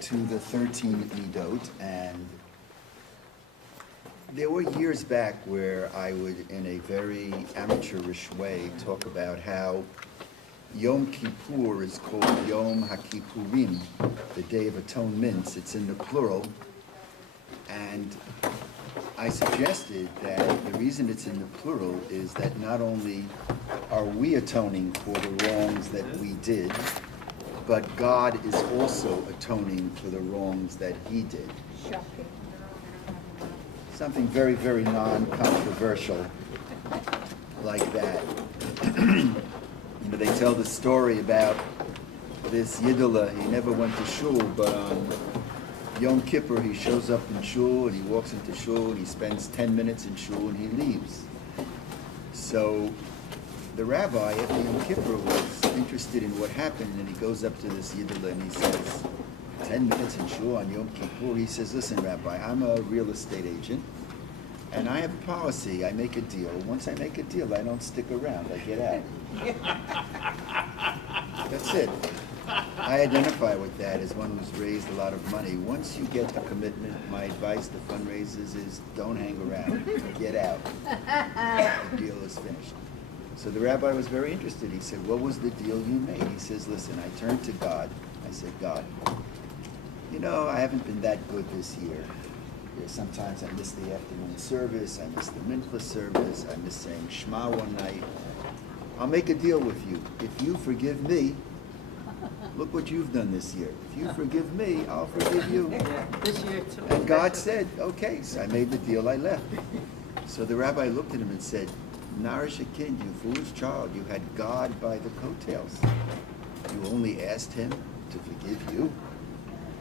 to the 13 Midot, and there were years back where I would, in a very amateurish way, talk about how Yom Kippur is called Yom HaKippurim, the Day of Atonement. It's in the plural, and I suggested that the reason it's in the plural is that not only are we atoning for the wrongs that we did, but God is also atoning for the wrongs that He did. Shocking. Something very, very non-controversial like that. They tell the story about this Yidula. He never went to shul, but on Yom Kippur he shows up in shul and he walks into shul and he spends 10 minutes in shul and he leaves. So the rabbi at Yom Kippur was interested in what happened, and he goes up to this Yidula and he says, 10 minutes in shul on Yom Kippur. He says, listen, Rabbi, I'm a real estate agent, and I have a policy. I make a deal. Once I make a deal, I don't stick around. I get out. That's it. I identify with that as one who's raised a lot of money. Once you get a commitment, my advice to fundraisers is don't hang around. Get out. The deal is finished. So the rabbi was very interested. He said, what was the deal you made? He says, listen, I turned to God. I said, God, I haven't been that good this year. Sometimes I miss the afternoon service, I miss the mincha service, I miss saying Shema one night. I'll make a deal with you. If you forgive me, look what you've done this year. If you forgive me, I'll forgive you. This year too. And God said, okay, so I made the deal, I left. So the rabbi looked at him and said, Narish Akin, you foolish child, you had God by the coattails. You only asked Him to forgive you.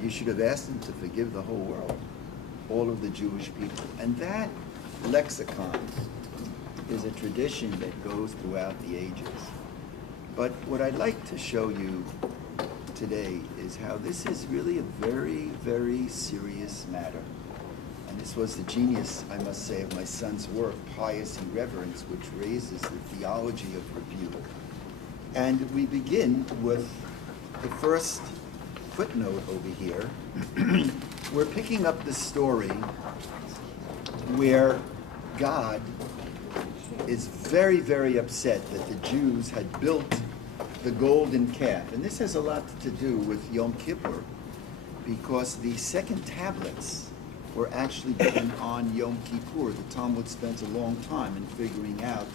You should have asked Him to forgive the whole world, all of the Jewish people. And that lexicon is a tradition that goes throughout the ages. But what I'd like to show you today is how this is really a very, very serious matter. And this was the genius, I must say, of my son's work, Pious Irreverence, which raises the theology of rebuke. And we begin with the first footnote over here. We're picking up the story where God is very, very upset that the Jews had built the golden calf. And this has a lot to do with Yom Kippur, because the second tablets were actually given on Yom Kippur. The Talmud spends a long time in figuring out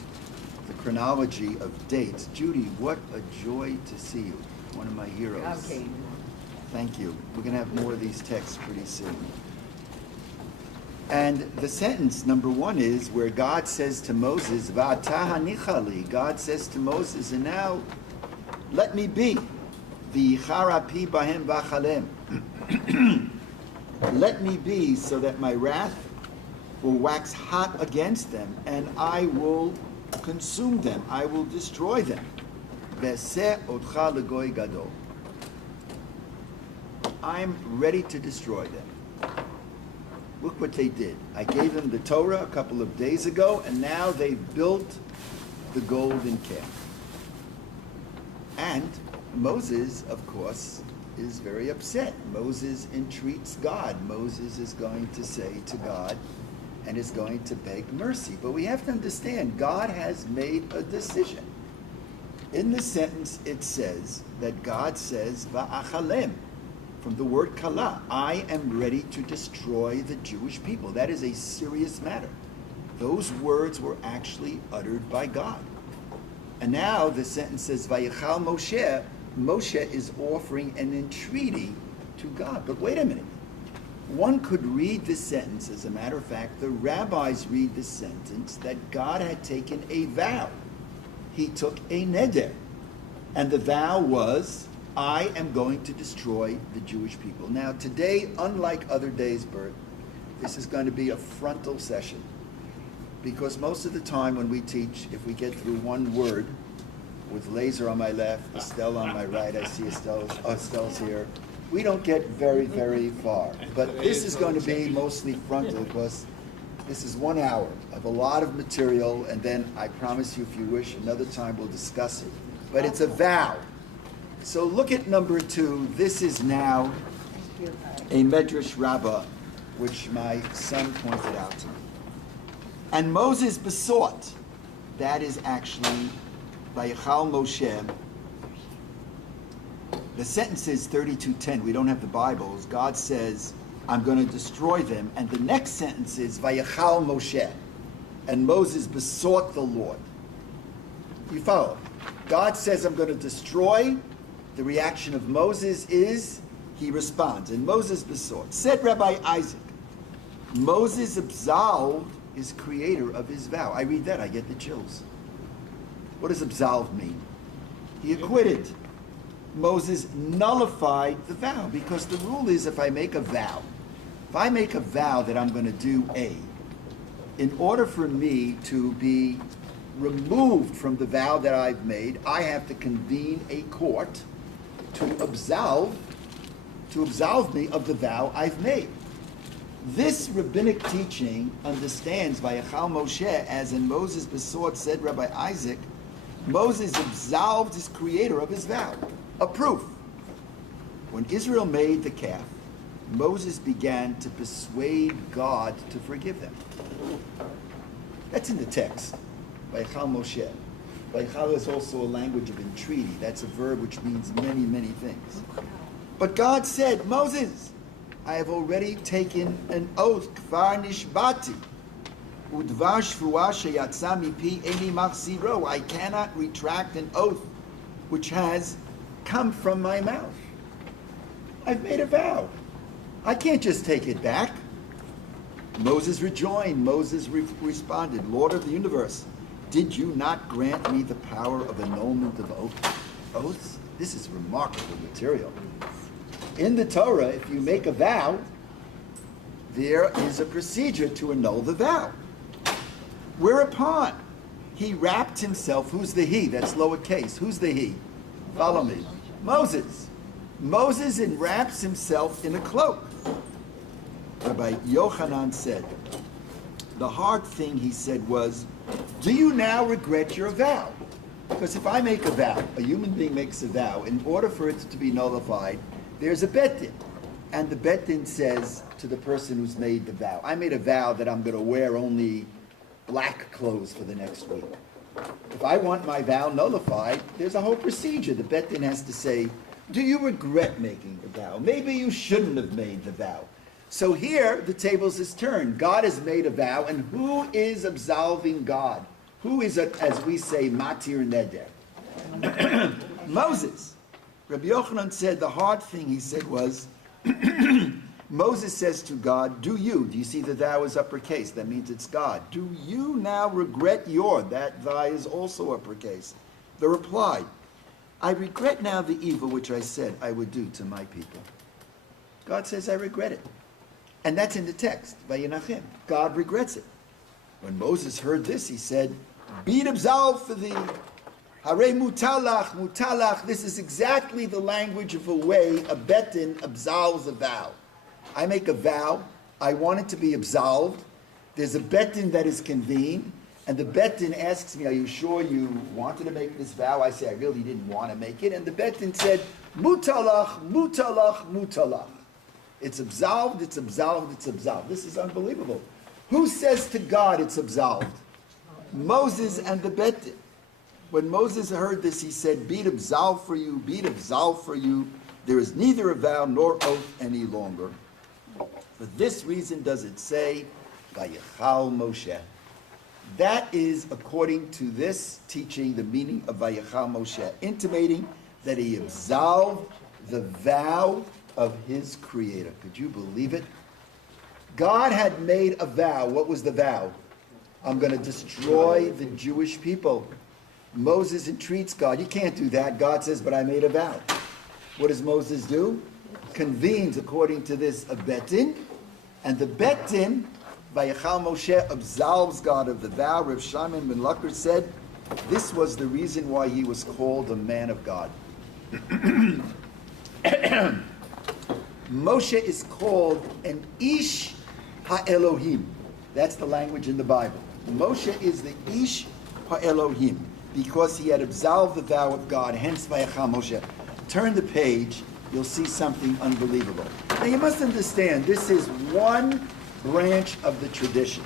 the chronology of dates. Judy, what a joy to see you, one of my heroes. Okay. Thank you. We're going to have more of these texts pretty soon. And the sentence, number one, is where God says to Moses, Va'ata hanichali. God says to Moses, and now let me be. V'charapi bahem v'chalem. Let me be so that my wrath will wax hot against them, and I will consume them. I will destroy them. Ve'seh otcha legoy gadol. I'm ready to destroy them. Look what they did. I gave them the Torah a couple of days ago, and now they've built the golden calf. And Moses, of course, is very upset. Moses entreats God. Moses is going to say to God and is going to beg mercy. But we have to understand, God has made a decision. In the sentence, it says that God says, Va'achalem, from the word kala, I am ready to destroy the Jewish people. That is a serious matter. Those words were actually uttered by God. And now the sentence says, Vayichal Moshe. Moshe is offering an entreaty to God. But wait a minute. One could read this sentence, as a matter of fact, the rabbis read this sentence, that God had taken a vow. He took a neder. And the vow was, I am going to destroy the Jewish people. Now today, unlike other days, Bert, this is going to be a frontal session. Because most of the time when we teach, if we get through one word, with Laser on my left, Estelle on my right, I see Estelle's here, we don't get very, very far. But this is going to be mostly frontal, because this is 1 hour of a lot of material, and then I promise you, if you wish, another time we'll discuss it. But it's a vow. So look at number 2. This is now a Medrash Rabbah, which my son pointed out to me. And Moses besought, that is actually Vayichal Moshe. The sentence is 32:10. We don't have the Bibles. God says, I'm going to destroy them. And the next sentence is Vayichal Moshe. And Moses besought the Lord. You follow? God says, I'm going to destroy. The reaction of Moses is, he responds. And Moses besought. Said Rabbi Isaac, Moses absolved his creator of his vow. I read that, I get the chills. What does absolved mean? He acquitted. Moses nullified the vow, because the rule is if I make a vow that I'm going to do A, in order for me to be removed from the vow that I've made, I have to convene a court to absolve me of the vow I've made. This rabbinic teaching understands Vayichal Moshe as in Moses besought, said Rabbi Isaac, Moses absolved his creator of his vow. A proof. When Israel made the calf, Moses began to persuade God to forgive them. That's in the text. Vayichal Moshe. Vayichal is also a language of entreaty. That's a verb which means many, many things. But God said, Moses, I have already taken an oath, kvar nishbati, udvar shvuah sheyatza mipi eni machziro. I cannot retract an oath which has come from my mouth. I've made a vow. I can't just take it back. Moses rejoined. Moses responded, Lord of the universe, did you not grant me the power of annulment of oaths? This is remarkable material. In the Torah, if you make a vow, there is a procedure to annul the vow. Whereupon, he wrapped himself, who's the he? That's lowercase. Who's the he? Follow me. Moses. Moses enwraps himself in a cloak. Rabbi Yochanan said, the hard thing, he said, was, do you now regret your vow? Because if I make a vow, a human being makes a vow, in order for it to be nullified, there's a bet din. And the bet din says to the person who's made the vow, I made a vow that I'm going to wear only black clothes for the next week. If I want my vow nullified, there's a whole procedure. The bet din has to say, do you regret making the vow? Maybe you shouldn't have made the vow. So here, the tables is turned. God has made a vow, and who is absolving God? Who is, as we say, matir neder? Moses. Rabbi Yochanan said the hard thing, he said, was, Moses says to God, do you see the thou is uppercase, that means it's God. Do you now regret that thy is also uppercase? The reply, I regret now the evil which I said I would do to my people. God says, I regret it. And that's in the text, Vayinachem. God regrets it. When Moses heard this, he said, be it absolved for thee. Hare mutalach, mutalach. This is exactly the language of a way a betin absolves a vow. I make a vow. I want it to be absolved. There's a betin that is convened. And the betin asks me, are you sure you wanted to make this vow? I say, I really didn't want to make it. And the betin said, mutalach, mutalach, mutalach. It's absolved, it's absolved, it's absolved. This is unbelievable. Who says to God it's absolved? Moses and the betin. When Moses heard this, he said, be it absolved for you, be it absolved for you. There is neither a vow nor oath any longer. For this reason does it say, Vayichal Moshe. That is, according to this teaching, the meaning of Vayichal Moshe, intimating that he absolved the vow of his creator. Could you believe it? God had made a vow. What was the vow? I'm going to destroy the Jewish people. Moses entreats God. You can't do that. God says, but I made a vow. What does Moses do? Convenes, according to this, a betin. And the betin, Vayichal Moshe, absolves God of the vow. Rav Shimon ben Lacher said, this was the reason why he was called a man of God. Moshe is called an Ish HaElohim. That's the language in the Bible. Moshe is the Ish HaElohim, because he had absolved the vow of God, hence Vayichal Moshe. Turn the page you'll see something unbelievable. Now you must understand, this is one branch of the tradition.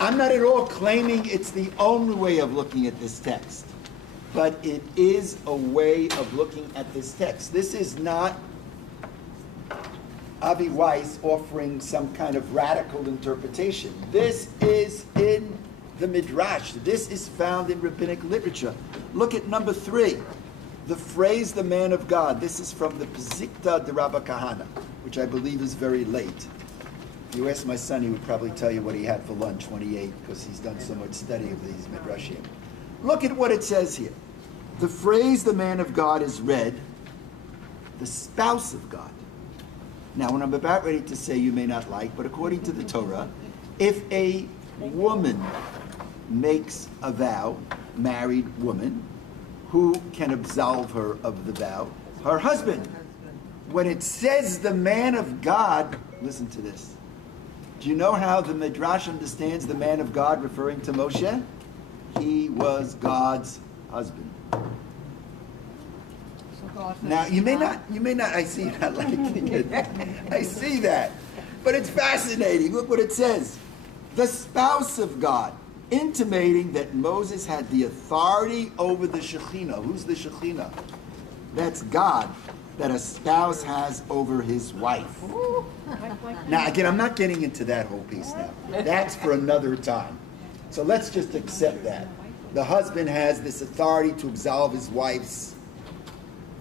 I'm not at all claiming it's the only way of looking at this text, but it is a way of looking at this text. This is not Avi Weiss offering some kind of radical interpretation. This is in the Midrash. This is found in rabbinic literature. Look at number 3. The phrase, the man of God. This is from the Pizikta de Rabba Kahana, which I believe is very late. If you ask my son, he would probably tell you what he had for lunch when he ate, because he's done so much study of these Midrashim. Look at what it says here. The phrase, the man of God, is read, the spouse of God. Now, what I'm about ready to say you may not like, but according to the Torah, if a woman makes a vow, married woman, who can absolve her of the vow? Her husband. When it says the man of God, listen to this. Do you know how the Midrash understands the man of God referring to Moshe? He was God's husband. Now, you may not, I see you not liking it. I see that. But it's fascinating. Look what it says. The spouse of God, intimating that Moses had the authority over the Shekhinah. Who's the Shekhinah? That's God, that a spouse has over his wife. Now, again, I'm not getting into that whole piece now. That's for another time. So let's just accept that. The husband has this authority to absolve his wife's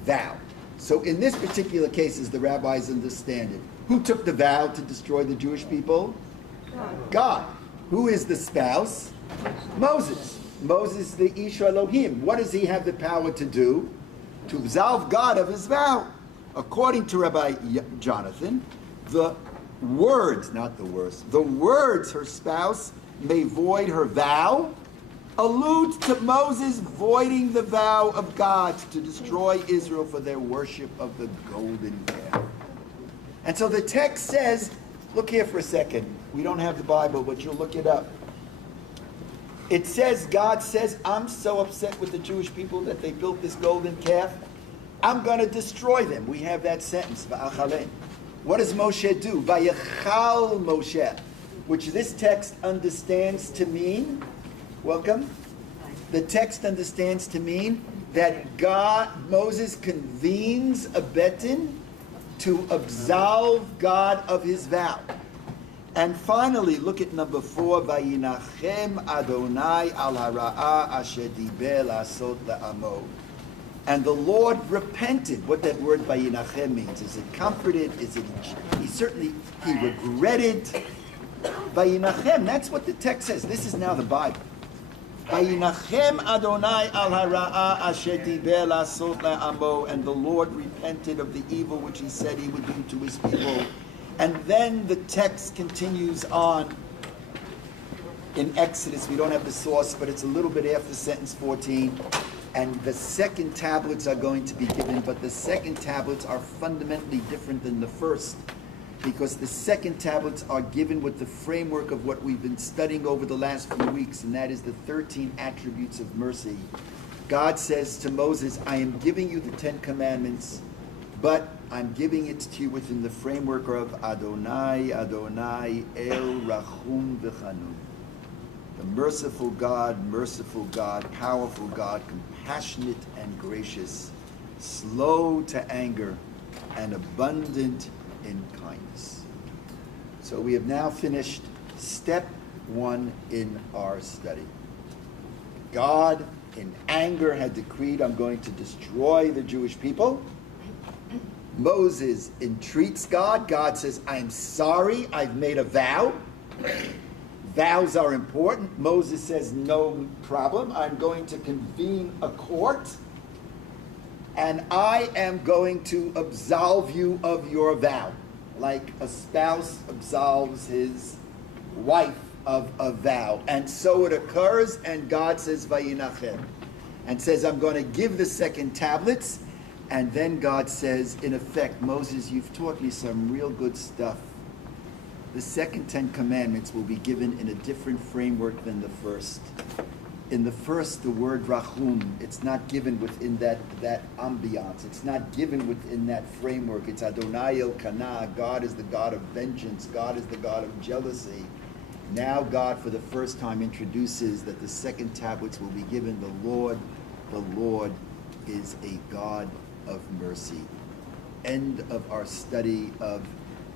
vow. So in this particular case, as the rabbis understand it, who took the vow to destroy the Jewish people? God. Who is the spouse? Moses. Moses, the Ish Elohim. What does he have the power to do? To absolve God of his vow. According to Rabbi Jonathan, the words, not the words, the words her spouse may void her vow alludes to Moses voiding the vow of God to destroy Israel for their worship of the golden calf. And so the text says, look here for a second. We don't have the Bible, but you'll look it up. It says, God says, I'm so upset with the Jewish people that they built this golden calf. I'm going to destroy them. We have that sentence, Va'achalein. What does Moshe do? Vayachal Moshe, which this text understands to mean, welcome? The text understands to mean that Moses convenes a betin to absolve God of his vow. And finally, look at number 4, Vayinachem Adonai al hara'a asher diber lasot la'amo. And the Lord repented. What that word Vayinachem means. Is it comforted? Is it, he regretted. Vayinachem, that's what the text says. This is now the Bible. Vayinachem Adonai al hara'a asher diber lasot la'amo. And the Lord repented of the evil which he said he would do to his people. And then the text continues on in Exodus. We don't have the source, but it's a little bit after sentence 14. And the second tablets are going to be given, but the second tablets are fundamentally different than the first, because the second tablets are given with the framework of what we've been studying over the last few weeks, and that is the 13 attributes of mercy. God says to Moses, I am giving you the 10 commandments, but I'm giving it to you within the framework of Adonai, Adonai, El Rachum V'Chanun. The merciful God, powerful God, compassionate and gracious, slow to anger, and abundant in kindness. So we have now finished step 1 in our study. God, in anger, had decreed, I'm going to destroy the Jewish people. Moses entreats God. God says, I'm sorry, I've made a vow. Vows are important. Moses says, no problem. I'm going to convene a court, and I am going to absolve you of your vow, like a spouse absolves his wife of a vow. And so it occurs, and God says, Vayinachem, and says, I'm going to give the second tablets. And then God says, in effect, Moses, you've taught me some real good stuff. The second 10 commandments will be given in a different framework than the first. In the first, the word rachum, it's not given within that ambiance. It's not given within that framework. It's Adonai Elkanah. God is the God of vengeance. God is the God of jealousy. Now God, for the first time, introduces that the second tablets will be given. The Lord is a God of mercy. End of our study of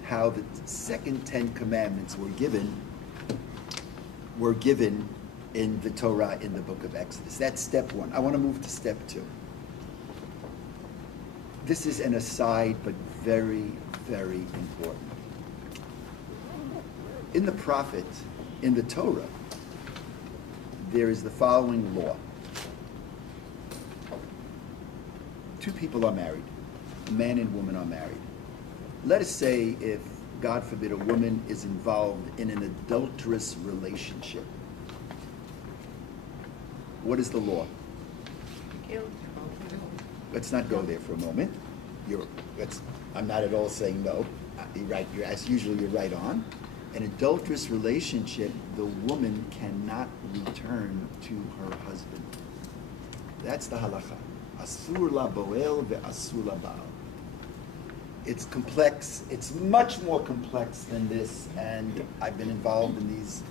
how the second 10 commandments were given in the Torah in the book of Exodus. That's step one. I want to move to step two. This is an aside, but very, very important. In the prophet, in the Torah, there is the following law. Two people are married. A man and woman are married. Let us say if, God forbid, a woman is involved in an adulterous relationship. What is the law? Let's not go there for a moment. I'm not at all saying no. You're right. As usual, you're right on. An adulterous relationship, the woman cannot return to her husband. That's the halacha. Asur la boel ve'asur la baal. It's complex. It's much more complex than this, and I've been involved in these,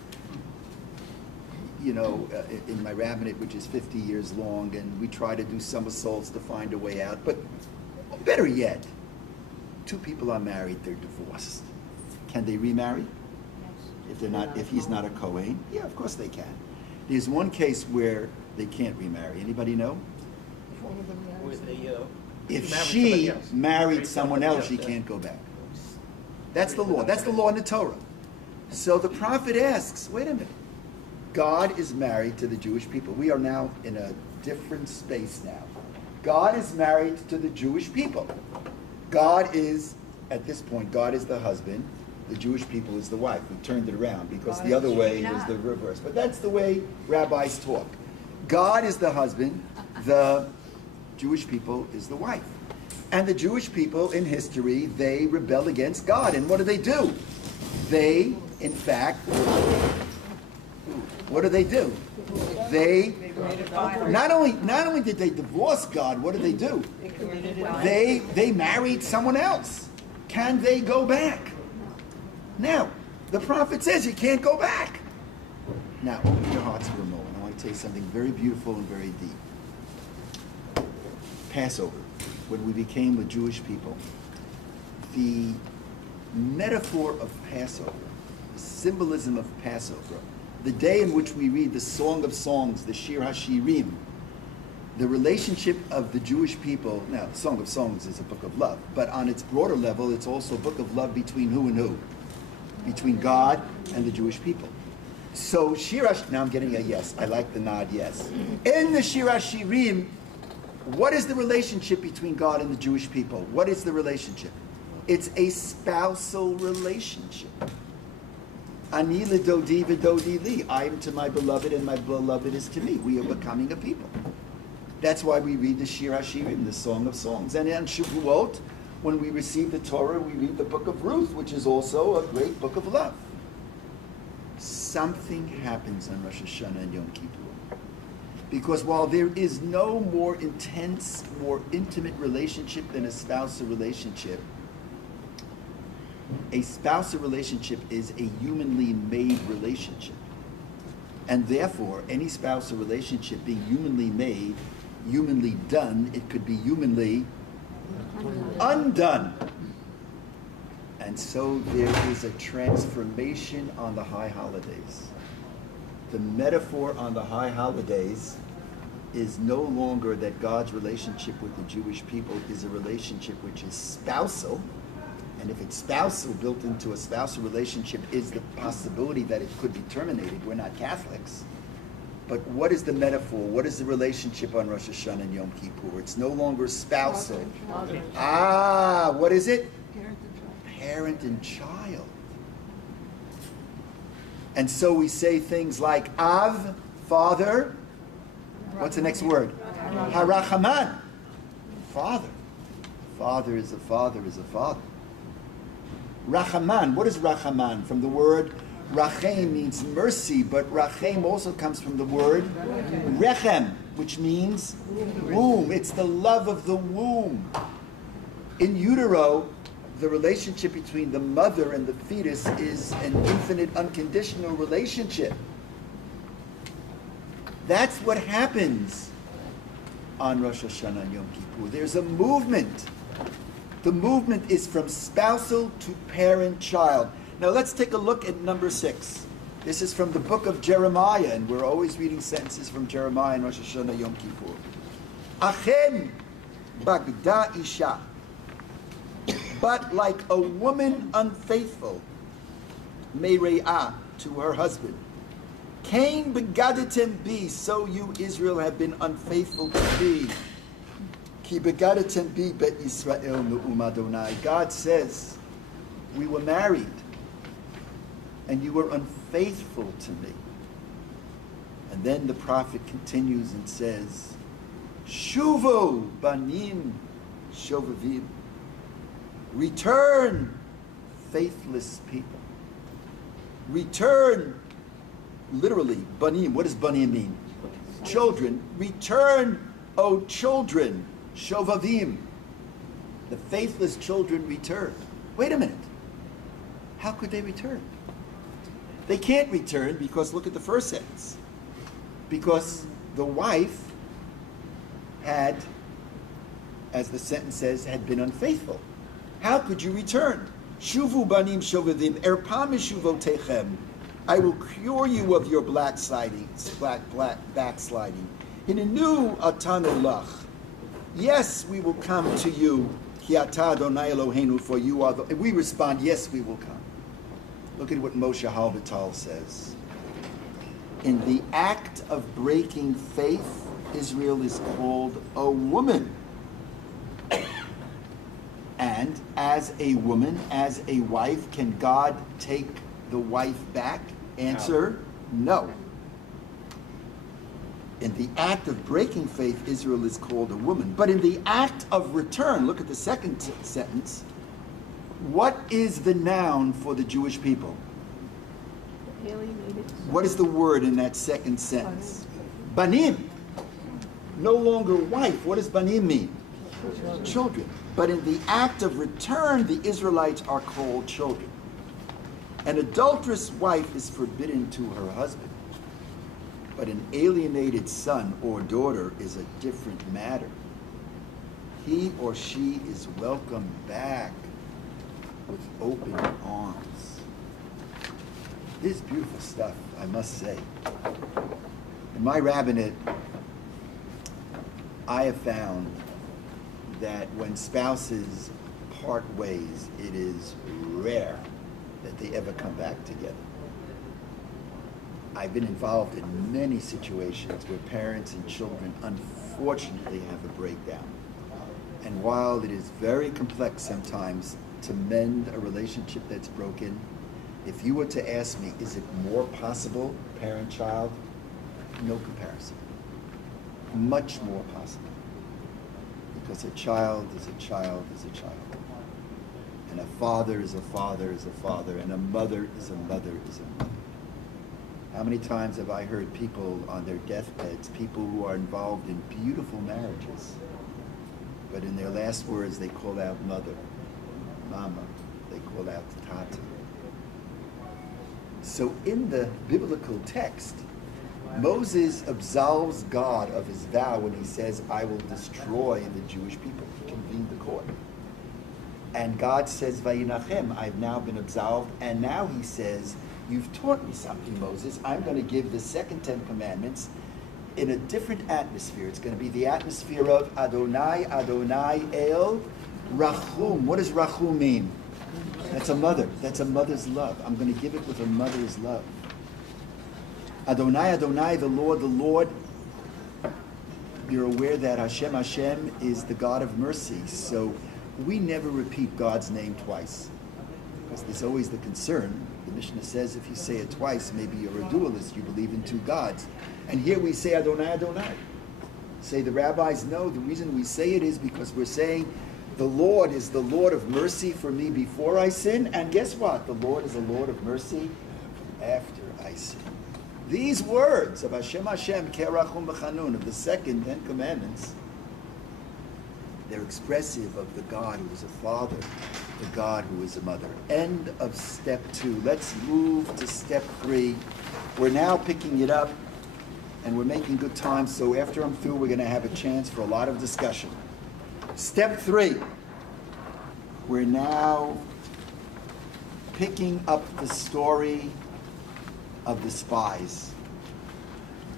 in my rabbinate, which is 50 years long, and we try to do somersaults to find a way out. But better yet, two people are married, they're divorced. Can they remarry? If he's not a Kohen? Yeah, of course they can. There's one case where they can't remarry. Anybody know? If she married someone else, she can't go back. That's the law. That's the law in the Torah. So the prophet asks, wait a minute. God is married to the Jewish people. We are now in a different space now. God is married to the Jewish people. God is, at this point, God is the husband. The Jewish people is the wife. We turned it around because the other way was the reverse. But that's the way rabbis talk. God is the husband. The Jewish people is the wife. And the Jewish people in history, they rebel against God. And what do? They, in fact, what do? They not only did they divorce God, what do? They married someone else. Can they go back? Now, the prophet says you can't go back. Now, open your hearts for a moment. I want to tell you something very beautiful and very deep. Passover, when we became the Jewish people, the metaphor of Passover, the symbolism of Passover, the day in which we read the Song of Songs, the Shir HaShirim, the relationship of the Jewish people. Now, the Song of Songs is a book of love, but on its broader level, it's also a book of love between who and who? Between God and the Jewish people. So now I'm getting a yes. I like the nod, yes. In the Shir HaShirim, what is the relationship between God and the Jewish people? What is the relationship? It's a spousal relationship. Ani l'dodi v'dodi li. I am to my beloved and my beloved is to me. We are becoming a people. That's why we read the Shir HaShirim, the Song of Songs. And on Shavuot, when we receive the Torah, we read the book of Ruth, which is also a great book of love. Something happens on Rosh Hashanah and Yom Kippur. Because while there is no more intense, more intimate relationship than a spousal relationship is a humanly made relationship. And therefore, any spousal relationship being humanly made, humanly done, it could be humanly undone. And so there is a transformation on the high holidays. The metaphor on the high holidays is no longer that God's relationship with the Jewish people is a relationship which is spousal. And if it's spousal, built into a spousal relationship is the possibility that it could be terminated. We're not Catholics. But what is the metaphor? What is the relationship on Rosh Hashanah and Yom Kippur? It's no longer spousal. What is it? Parent and child. And so we say things like Av, father. What's the next word? Harachaman. Father. Father is a father is a father. Rachaman. What is Rachaman? From the word Rachem means mercy, but Rachem also comes from the word Rechem, which means womb. It's the love of the womb. In utero, the relationship between the mother and the fetus is an infinite, unconditional relationship. That's what happens on Rosh Hashanah and Yom Kippur. There's a movement. The movement is from spousal to parent-child. Now let's take a look at number 6. This is from the book of Jeremiah, and we're always reading sentences from Jeremiah and Rosh Hashanah Yom Kippur. Achen bagda isha, but like a woman unfaithful, mere'ah, to her husband. Cain begadatem bi, so you Israel have been unfaithful to me. Ki begadatem bi bet Yisrael nu'um Adonai. God says, we were married, and you were unfaithful to me. And then the prophet continues and says, Shuvu banim shovavim. Return, faithless people. Return, literally, banim. What does banim mean? Children. Return, O children, shovavim. The faithless children return. Wait a minute. How could they return? They can't return because look at the first sentence. Because the wife had, as the sentence says, had been unfaithful. How could you return? Shuvu banim shovavim erpam mishuvotechem. I will cure you of your backsliding. Hinenu atanu lach. Yes, we will come to you. Ki ata Adonai Eloheinu, for you are the. And we respond, yes, we will come. Look at what Moshe Halbetal says. In the act of breaking faith, Israel is called a woman. And as a woman, as a wife, can God take the wife back? Answer, no. In the act of breaking faith, Israel is called a woman. But in the act of return, look at the second sentence. What is the noun for the Jewish people? Alienated. What is the word in that second sentence? Banim. No longer wife. What does banim mean? Children. But in the act of return, the Israelites are called children. An adulterous wife is forbidden to her husband. But an alienated son or daughter is a different matter. He or she is welcomed back with open arms. This is beautiful stuff, I must say. In my rabbinate, I have found that when spouses part ways, it is rare that they ever come back together. I've been involved in many situations where parents and children unfortunately have a breakdown. And while it is very complex sometimes to mend a relationship that's broken, if you were to ask me, is it more possible, parent-child? No comparison. Much more possible. Because a child is a child is a child. And a father is a father is a father. And a mother is a mother is a mother. How many times have I heard people on their deathbeds, people who are involved in beautiful marriages, but in their last words they call out mother, mama, they call out tata. So in the biblical text, Moses absolves God of his vow when he says, I will destroy the Jewish people. He convened the court. And God says, Vayinachem, I've now been absolved. And now he says, you've taught me something, Moses. I'm going to give the second 10 commandments in a different atmosphere. It's going to be the atmosphere of Adonai, Adonai, El, Rachum. What does Rachum mean? That's a mother. That's a mother's love. I'm going to give it with a mother's love. Adonai, Adonai, the Lord, the Lord. You're aware that Hashem, Hashem is the God of mercy. So we never repeat God's name twice. Because there's always the concern. The Mishnah says if you say it twice, maybe you're a dualist. You believe in two gods. And here we say Adonai, Adonai. Say the rabbis know the reason we say it is because we're saying the Lord is the Lord of mercy for me before I sin. And guess what? The Lord is a Lord of mercy after I sin. These words of Hashem Kerachum B'Chanun, of the second 10 commandments, they're expressive of the God who is a father, the God who is a mother. End of step 2. Let's move to step 3. We're now picking it up, and we're making good time, so after I'm through, we're going to have a chance for a lot of discussion. Step 3. We're now picking up the story of the spies.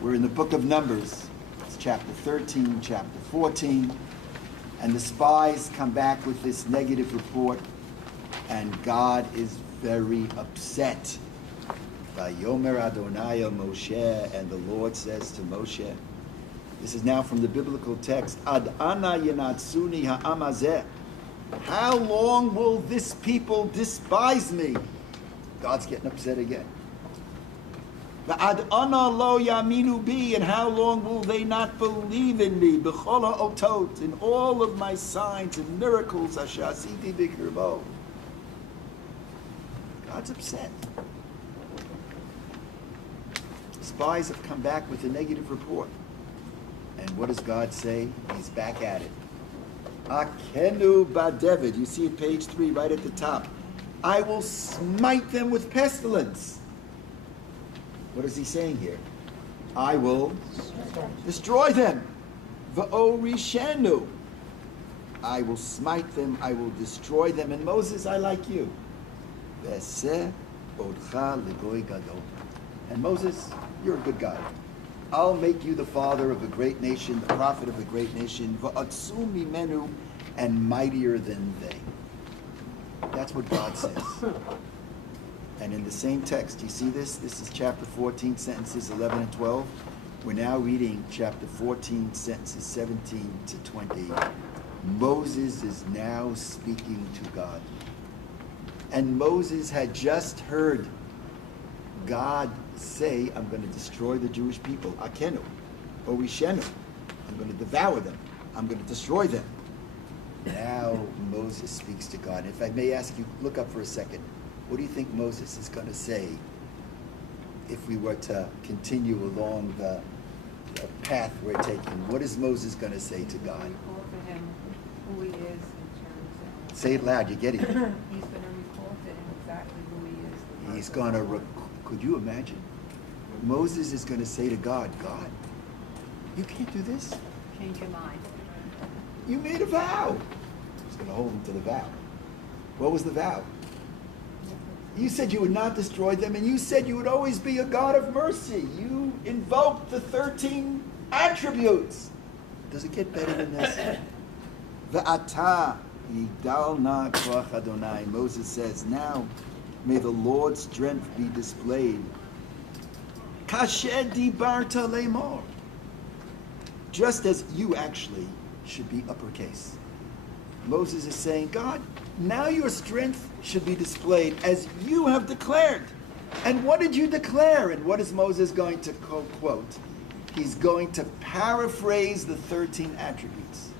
We're in the book of Numbers. It's chapter 13, chapter 14. And the spies come back with this negative report, and God is very upset. Vayomer Adonai el Moshe, and the Lord says to Moshe, this is now from the biblical text, Ad ana yenatsuni ha'am hazeh. How long will this people despise me? God's getting upset again. Ad ana lo yaminu bi, and how long will they not believe in me? B'chol ha'otot, in all of my signs and miracles, asher asiti b'kirbo. God's upset. Spies have come back with a negative report. And what does God say? He's back at it. Akenu ba'David. You see it, page 3, right at the top. I will smite them with pestilence. What is he saying here? I will destroy them. Va'orishenu. I will smite them. I will destroy them. And Moses, I like you. Ve'aseh odcha legoy gadol. And Moses, you're a good guy. I'll make you the father of a great nation, the prophet of a great nation, va'atzum mimenu, and mightier than they. That's what God says. And in the same text, you see this? This is chapter 14, sentences 11 and 12. We're now reading chapter 14, sentences 17 to 20. Moses is now speaking to God. And Moses had just heard God say, I'm going to destroy the Jewish people. Akenu, or Rishenu. I'm going to devour them. I'm going to destroy them. Now Moses speaks to God. If I may ask you, look up for a second. What do you think Moses is going to say if we were to continue along the path we're taking? What is Moses going to say to God? Recall to him who he is in terms of... Say it loud, you get it. He's going to recall to him exactly who he is. He's going to, could you imagine? Moses is going to say to God, God, you can't do this. Change your mind. You made a vow. He's going to hold him to the vow. What was the vow? You said you would not destroy them, and you said you would always be a God of mercy. You invoked the 13 attributes. Does it get better than this? Ve'ata yigdalna koach Adonai. Moses says, now may the Lord's strength be displayed. Kasher dibarta lemor. Just as you actually should be uppercase. Moses is saying, God, now your strength should be displayed as you have declared. And what did you declare? And what is Moses going to quote? He's going to paraphrase the 13 attributes.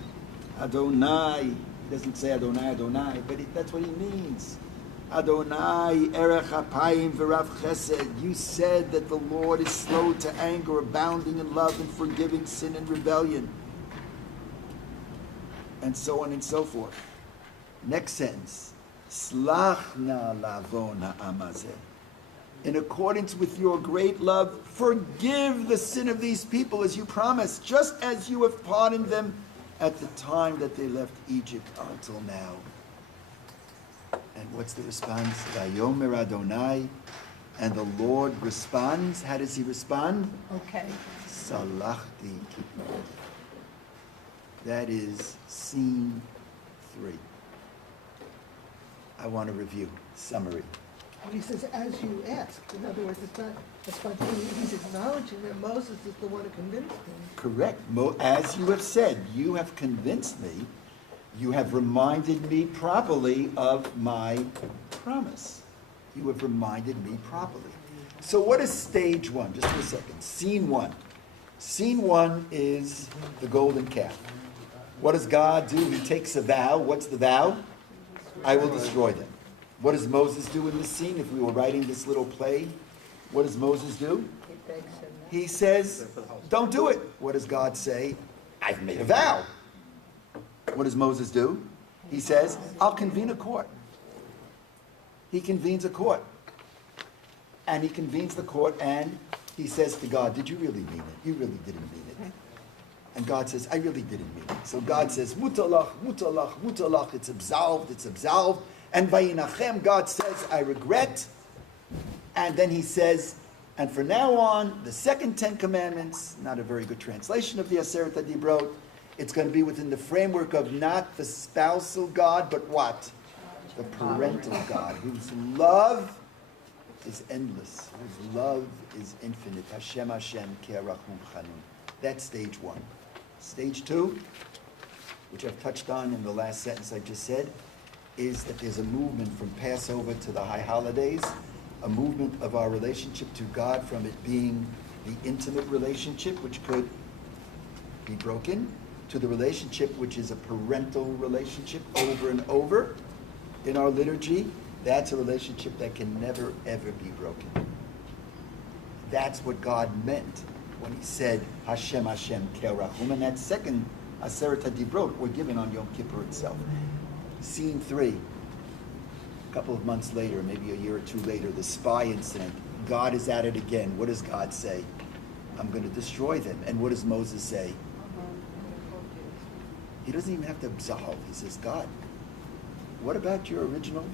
Adonai, he doesn't say Adonai, Adonai, but that's what he means. Adonai, erech hapayim v'rav chesed. You said that the Lord is slow to anger, abounding in love and forgiving sin and rebellion. And so on and so forth. Next sentence. Slach na lavon ha'am hazeh. In accordance with your great love, forgive the sin of these people as you promised, just as you have pardoned them at the time that they left Egypt until now. And what's the response? Vayomer Adonai. And the Lord responds. How does he respond? Okay. Salachti. That is scene 3. I want to review. Summary. He says, as you asked. In other words, it's not a spontaneous. He's acknowledging that Moses is the one who convinced him. Correct. As you have said, you have convinced me. You have reminded me properly of my promise. You have reminded me properly. So what is stage 1? Just for a second. Scene 1. Scene 1 is the golden calf. What does God do? He takes a vow. What's the vow? I will destroy them. What does Moses do in this scene? If we were writing this little play, What does Moses do? He says, don't do it. What does God say? I've made a vow. What does Moses do? He says, I'll convene a court. He convenes a court. And he convenes the court and he says to God, did you really mean it? You really didn't mean it. And God says, I really didn't mean it. So God says, mutalach, mutalach, mutalach. It's absolved, it's absolved. And vayinachem, God says, I regret. And then he says, and from now on, the second 10 commandments, not a very good translation of the Aseret HaDibrot, it's going to be within the framework of not the spousal God, but what? The parental God, whose love is endless, whose love is infinite. Hashem Hashem ke'arachum chanun. That's stage one. Stage two, which I've touched on in the last sentence I just said, is that there's a movement from Passover to the high holidays, a movement of our relationship to God from it being the intimate relationship, which could be broken, to the relationship which is a parental relationship over and over in our liturgy. That's a relationship that can never, ever be broken. That's what God meant when he said, Hashem, Hashem, Kerachum. And that second Aseret HaDibrot were given on Yom Kippur itself. Scene 3, a couple of months later, maybe a year or two later, the spy incident. God is at it again. What does God say? I'm going to destroy them. And what does Moses say? He doesn't even have to absolve. He says, God, what about your original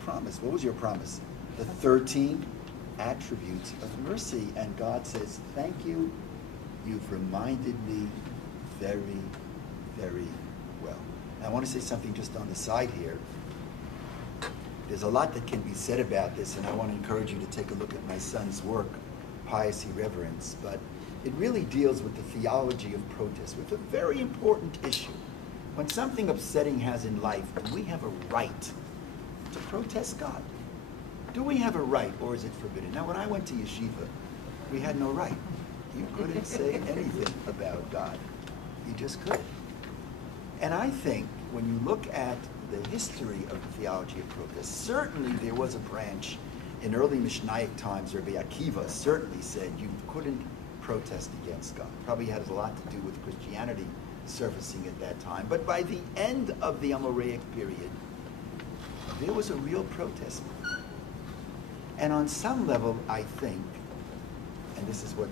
promise? What was your promise? The 13 attributes of mercy. And God says, thank you. You've reminded me very, very well. Now, I want to say something just on the side here. There's a lot that can be said about this, and I want to encourage you to take a look at my son's work, Pious Irreverence. But it really deals with the theology of protest, with a very important issue. When something upsetting has in life, do we have a right to protest God? Do we have a right, or is it forbidden? Now, when I went to yeshiva, we had no right. You couldn't say anything about God. You just couldn't. And I think when you look at the history of the theology of protest, certainly there was a branch in early Mishnaic times. Rabbi Akiva certainly said you couldn't protest against God. Probably had a lot to do with Christianity surfacing at that time. But by the end of the Amoraic period, there was a real protest. And on some level, I think, and this is what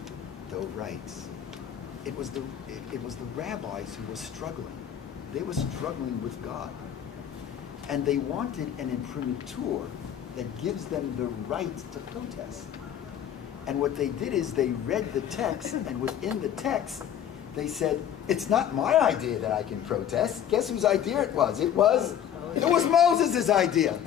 Doe writes, it was the rabbis who were struggling. They were struggling with God. And they wanted an imprimatur that gives them the right to protest. And what they did is they read the text, and within the text, they said, it's not my idea that I can protest. Guess whose idea it was? It was Moses' idea.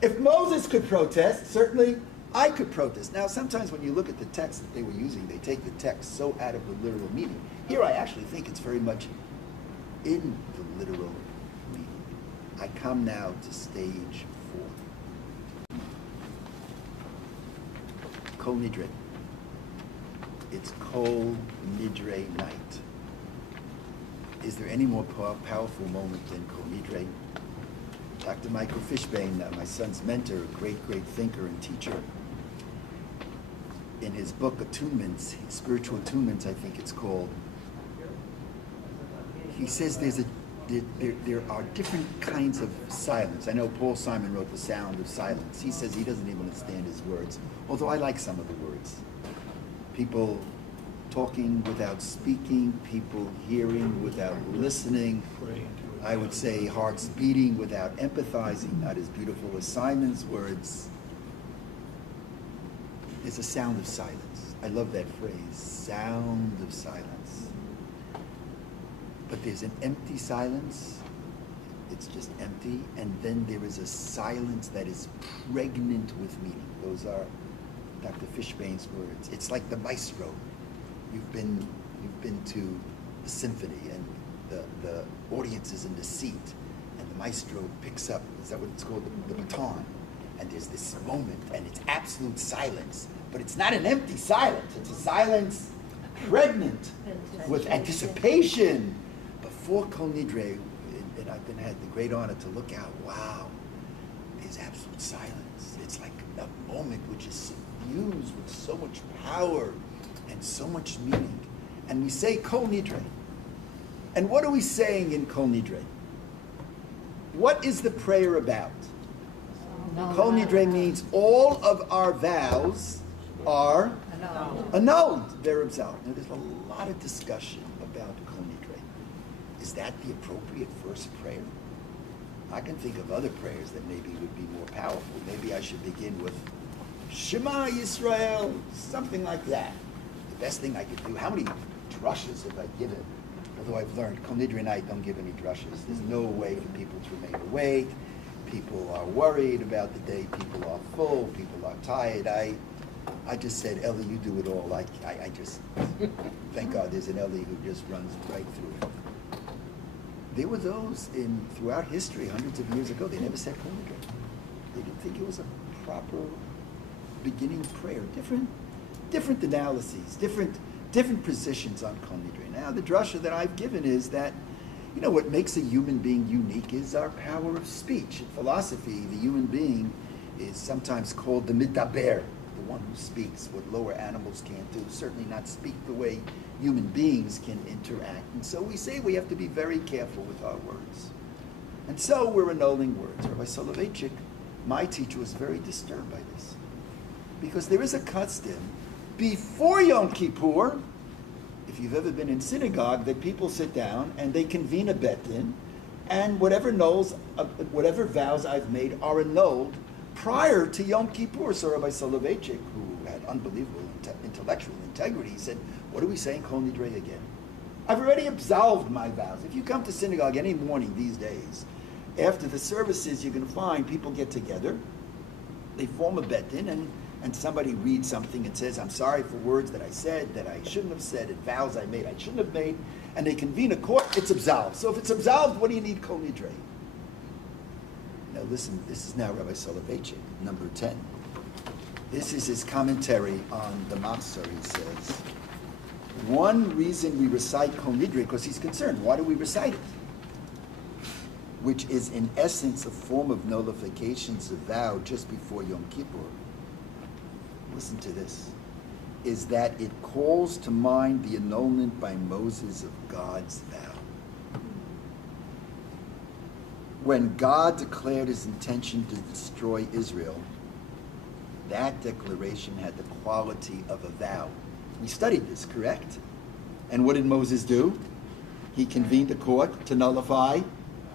If Moses could protest, certainly I could protest. Now, sometimes when you look at the text that they were using, they take the text so out of the literal meaning. Here, I actually think it's very much in the literal meaning. I come now to stage 4. Kol Nidre. It's Kol Nidre night. Is there any more powerful moment than Kol Nidre? Dr. Michael Fishbane, my son's mentor, a great, great thinker and teacher, in his book, Attunements, Spiritual Attunements, I think it's called, he says there are different kinds of silence. I know Paul Simon wrote The Sound of Silence. He says he doesn't even understand his words, although I like some of the words. People talking without speaking, people hearing without listening. I would say hearts beating without empathizing, not as beautiful as Simon's words. There's a sound of silence. I love that phrase, sound of silence. But there's an empty silence. It's just empty. And then there is a silence that is pregnant with meaning. Those are Dr. Fishbane's words. It's like the maestro. You've been to the symphony, and the audience is in the seat, and the maestro picks up, is that what it's called, the baton, and there's this moment, and it's absolute silence, but it's not an empty silence, it's a silence pregnant with anticipation. Before Kol Nidre, and I've had the great honor to look out, wow, there's absolute silence. it's like a moment which is suffused with so much power and so much meaning. And we say Kol Nidre. And what are we saying in Kol Nidre? What is the prayer about? Kol Nidre means all of our vows are annulled. They're absolved. Now, there's a lot of discussion about Kol Nidre. Is that the appropriate first prayer? I can think of other prayers that maybe would be more powerful. Maybe I should begin with Shema Yisrael, something like that. The best thing I could do. How many drushes have I given? Although I've learned Kol Nidre night don't give any drushes. There's no way for people to remain awake. People are worried about the day. People are full. People are tired. I just said, Ellie, you do it all. I just, thank God there's an Ellie who just runs right through it. There were those throughout history, hundreds of years ago, they never said Kol Nidre. They didn't think it was a proper beginning prayer. Different analyses, different positions on Kol Nidre. Now, the drasha that I've given is that, what makes a human being unique is our power of speech. In philosophy, the human being is sometimes called the midaber, the one who speaks what lower animals can't do, certainly not speak the way human beings can interact. And so we say we have to be very careful with our words. And so we're annulling words. Rabbi Soloveitchik, my teacher, was very disturbed by this. Because there is a custom before Yom Kippur, if you've ever been in synagogue, that people sit down and they convene a bet din, and whatever vows I've made are annulled prior to Yom Kippur. So Rabbi Soloveitchik, who had unbelievable intellectual integrity, said, what are we saying Kol Nidre again? I've already absolved my vows. If you come to synagogue any morning these days, after the services, you're going to find people get together, they form a bet din, and somebody reads something and says, I'm sorry for words that I said, that I shouldn't have said, and vows I made I shouldn't have made, and they convene a court, it's absolved. So if it's absolved, what do you need Kol Nidre? Now listen, this is now Rabbi Soloveitchik, number 10. This is his commentary on the Machzor. He says, one reason we recite Kol Nidre, because he's concerned, why do we recite it? Which is in essence a form of nullifications of vow just before Yom Kippur. Listen to this, is that it calls to mind the annulment by Moses of God's vow. When God declared his intention to destroy Israel, that declaration had the quality of a vow. We studied this, correct? And what did Moses do? He convened a court to nullify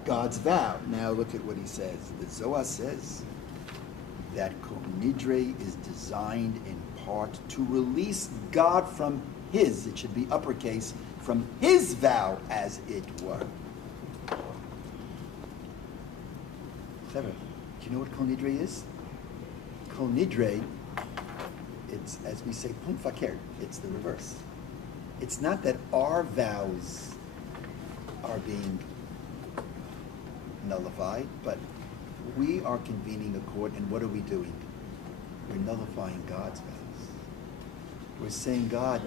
God's vow. Now look at what he says. The Zohar says that Kol Nidre is designed in part to release God from his, it should be uppercase, from his vow, as it were. Clever. Do you know what Kol Nidre is? Kol Nidre, it's, as we say, pum fakir, it's the reverse. It's not that our vows are being nullified, but we are convening a court, and what are we doing? We're nullifying God's vows. We're saying, God,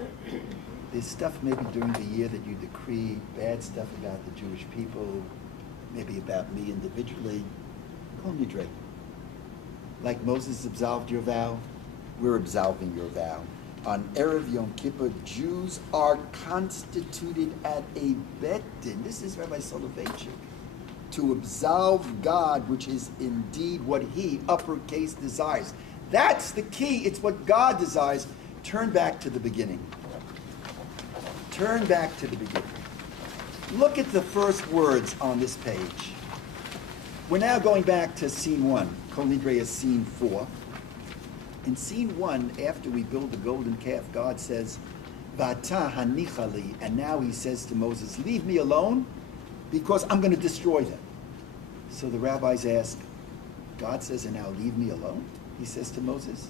there's stuff maybe during the year that you decree, bad stuff about the Jewish people, maybe about me individually. Kol Nidre. Like Moses absolved your vow, we're absolving your vow. On Erev Yom Kippur, Jews are constituted at a bet din. This is Rabbi Soloveitchik. To absolve God, which is indeed what he, uppercase, desires. That's the key. It's what God desires. Turn back to the beginning. Turn back to the beginning. Look at the first words on this page. We're now going back to scene 1. Kol Nidre is scene 4. In scene 1, after we build the golden calf, God says, Vata hanichali, and now he says to Moses, leave me alone, because I'm going to destroy them. So the rabbis ask, God says, and now leave me alone? He says to Moses,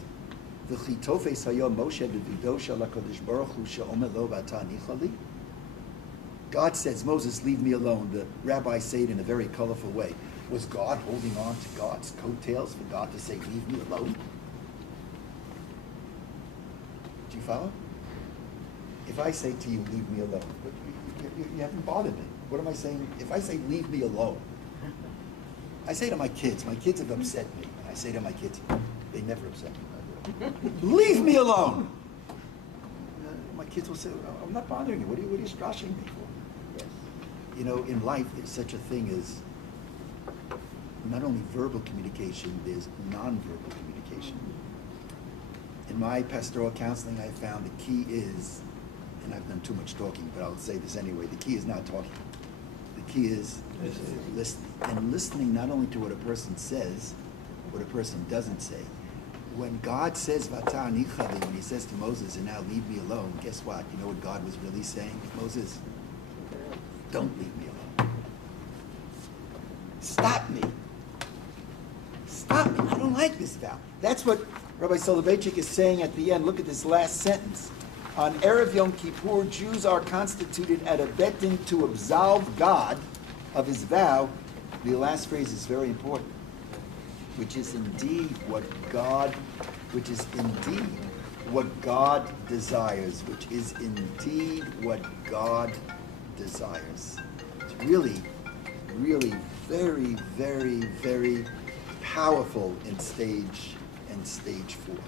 God says, Moses, leave me alone. The rabbis say it in a very colorful way. Was God holding on to God's coattails for God to say, leave me alone? Do you follow? If I say to you, leave me alone, but you haven't bothered me. What am I saying? If I say, leave me alone, I say to my kids have upset me. I say to my kids, They never upset me, by the way. Leave me alone! My kids will say, "Oh, I'm not bothering you. What are you strashing me for?" Yes. You know, in life, there's such a thing as not only verbal communication, there's nonverbal communication. In my pastoral counseling, I found the key is, and I've done too much talking, but I'll say this anyway, the key is not talking. The key is listening. And listening not only to what a person says, what a person doesn't say. When God says, Vata anichali, when he says to Moses, and now leave me alone, guess what? You know what God was really saying? Moses, don't leave me alone. Stop me. Stop me. I don't like this vow. That's what Rabbi Soloveitchik is saying at the end. Look at this last sentence. On Erev Yom Kippur, Jews are constituted at a bet din to absolve God of his vow. The last phrase is very important. Which is indeed what God desires. Which is indeed what God desires. It's really, really very, very, very powerful in stage 4. Well,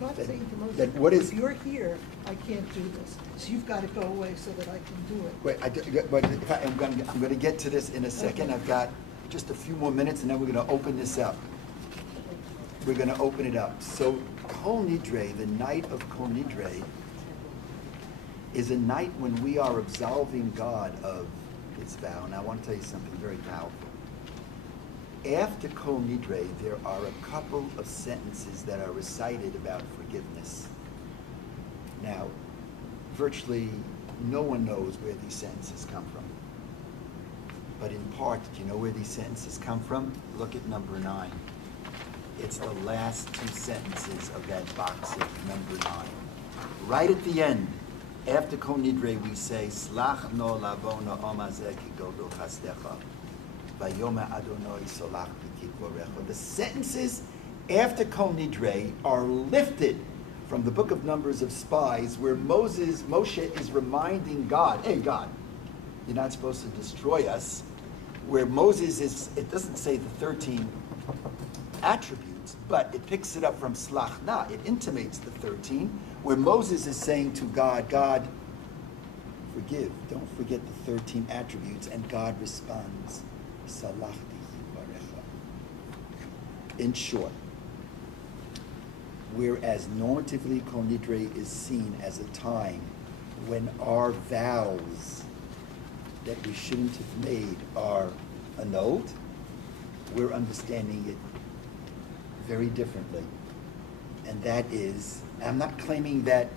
God's saying to Moses, that what is- if you're here, I can't do this. So you've got to go away so that I can do it. Wait, I'm going to get to this in a second. I've got just a few more minutes, and then we're going to open this up. We're going to open it up. So Kol Nidre, the night of Kol Nidre, is a night when we are absolving God of his vow. And I want to tell you something very powerful. After Kol Nidre, there are a couple of sentences that are recited about forgiveness. Now, virtually no one knows where these sentences come from. But in part, do you know where these sentences come from? Look at number 9. It's the last 2 sentences of that box of number 9. Right at the end, after Kol Nidre, we say, Slach no lavona omazeh ki godol chasdecha. Vayoma Adonai solach b'kikvorecha. The sentences after Kol Nidre are lifted from the book of Numbers of Spies, where Moshe is reminding God, hey God, you're not supposed to destroy us. Where Moses is, it doesn't say the 13 attributes, but it picks it up from Slachna. It intimates the 13, where Moses is saying to God, God, forgive, don't forget the 13 attributes, and God responds, Salachti barecha. In short, whereas normatively Kol Nidre is seen as a time when our vows that we shouldn't have made are annulled, we're understanding it very differently. And that is, I'm not claiming that,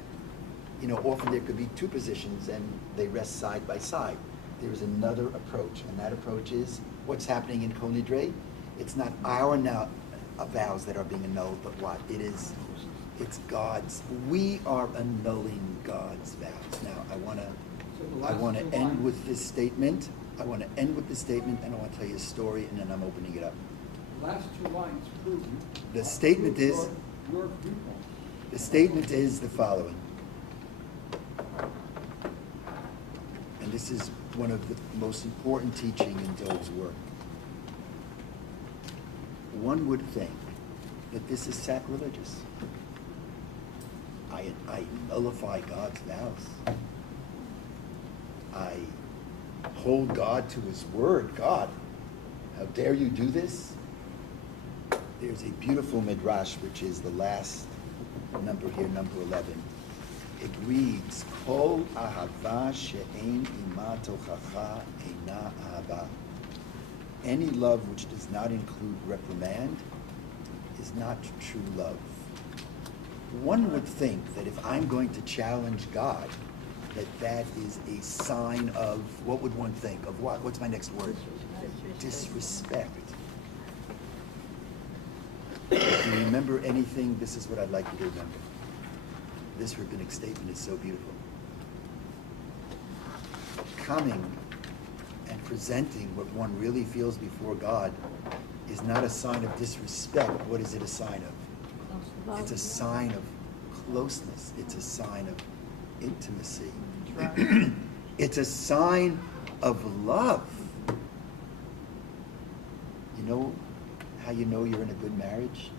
often there could be 2 positions and they rest side by side. There is another approach, and that approach is what's happening in Kol Nidre. It's not our vows that are being annulled, but what? It's God's. We are annulling God's vows. Now, I want to end with this statement. And I want to tell you a story, and then I'm opening it up. The last 2 lines prove The statement is, your viewpoint. the statement is the following. And this is one of the most important teaching in Dov's work. One would think that this is sacrilegious. I nullify God's vows. I hold God to his word. God, how dare you do this? There's a beautiful midrash, which is the last number here, number 11. It reads, Kol ahava she'ein ima tochacha eina ahava. Any love which does not include reprimand is not true love. One would think that if I'm going to challenge God, that is a sign of, what would one think? Of what? What's my next word? Disrespect. If you remember anything, this is what I'd like you to remember. This rabbinic statement is so beautiful. Coming and presenting what one really feels before God is not a sign of disrespect. What is it a sign of? It's a sign of closeness. It's a sign of intimacy. It's a sign of love. You know how you know you're in a good marriage?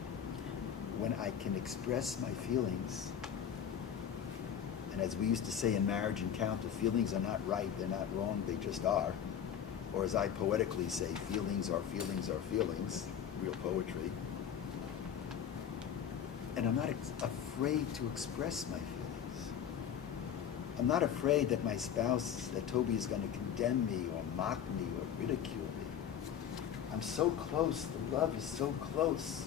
when I can express my feelings, and as we used to say in Marriage Encounter, feelings are not right, they're not wrong, they just are. Or as I poetically say, feelings are feelings are feelings, real poetry. And I'm not afraid to express my feelings. I'm not afraid that my spouse, that Toby is going to condemn me or mock me or ridicule me. I'm so close, the love is so close.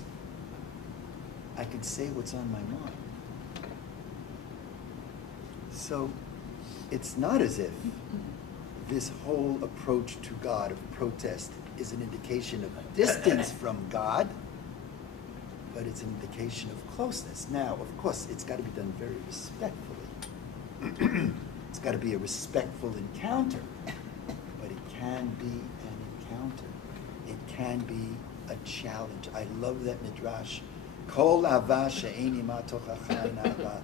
I can say what's on my mind. So it's not as if this whole approach to God of protest is an indication of distance from God, but it's an indication of closeness. Now, of course, it's got to be done very respectfully. It's got to be a respectful encounter, but it can be an encounter. It can be a challenge. I love that midrash. Kol ahava she'ein ima tochacha ein ahava.